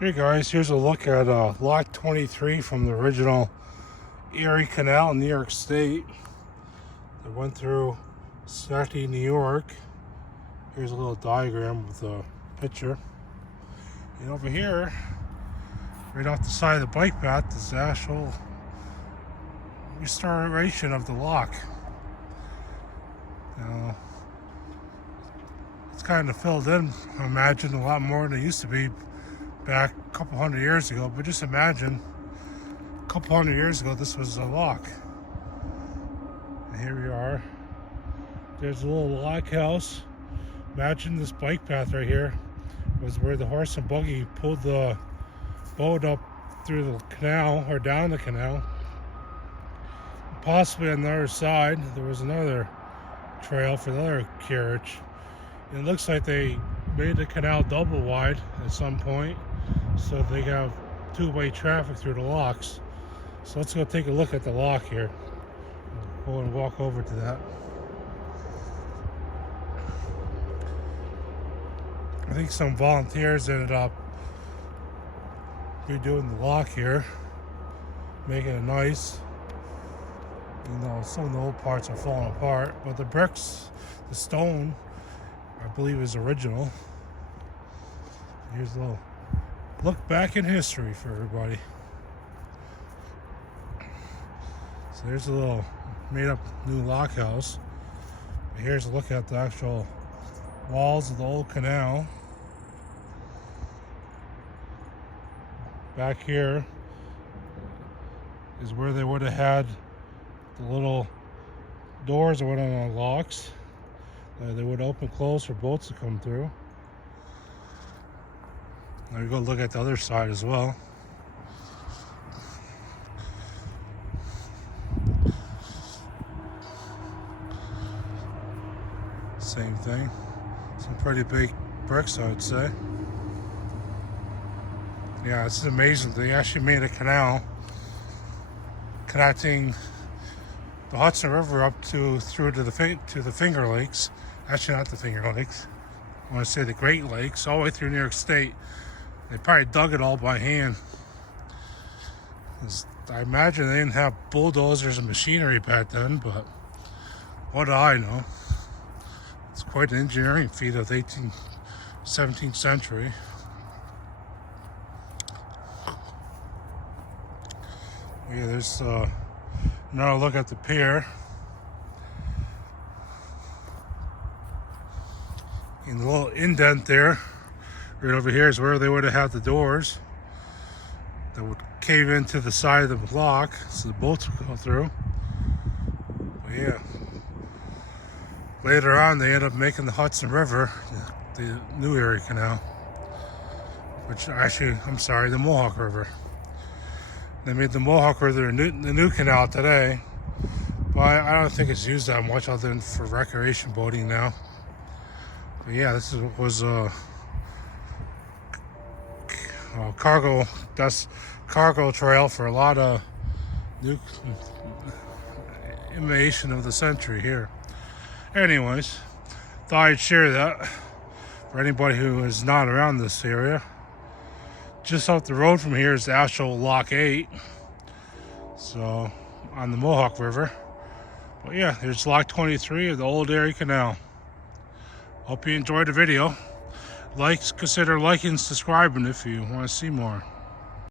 Hey guys, here's a look at Lot 23 from the original Erie Canal in New York State that went through Schenectady, New York. Here's a little diagram with a picture. And over here, right off the side of the bike path, is the actual restoration of the lock. Now, it's kind of filled in, I imagine, a lot more than it used to be back a couple hundred years ago, but just imagine a couple hundred years ago this was a lock. And here we are. There's a little lock house. Imagine this bike path right here was where the horse and buggy pulled the boat up through the canal or down the canal. Possibly on the other side there was another trail for the other carriage. And it looks like they made the canal double wide at some point, so they have two-way traffic through the locks. So let's go take a look at the lock here. We'll go and walk over to that. I think some volunteers ended up redoing the lock here, making it nice. You know, some of the old parts are falling apart, but the bricks, the stone, I believe is original. Here's a little look back in history for everybody. So there's a little made up new lock house. Here's a look at the actual walls of the old canal. Back here is where they would have had the little doors that went on the locks. They would open and close for boats to come through. Now we go look at the other side as well. Same thing. Some pretty big bricks, I would say. Yeah, it's amazing. They actually made a canal connecting the Hudson River up through to the Finger Lakes. Actually, not the Finger Lakes. I want to say the Great Lakes, all the way through New York State. They probably dug it all by hand. I imagine they didn't have bulldozers and machinery back then, but what do I know? It's quite an engineering feat of the 17th century. Yeah, there's another look at the pier. In the little indent there, right over here is where they would have had the doors that would cave into the side of the lock so the boats would go through. But yeah, later on they ended up making the Hudson River the new Erie Canal, which actually, I'm sorry, the Mohawk River. They made the Mohawk River the new canal today, but I don't think it's used that much other than for recreation boating now. But yeah, this was a cargo trail for a lot of new innovation of the century here. Anyways, thought I'd share that for anybody who is not around this area. Just up the road from here is the actual Lock 8, so on the Mohawk River. But yeah, there's Lock 23 of the old Erie Canal. Hope you enjoyed the video. Consider liking and subscribing if you want to see more.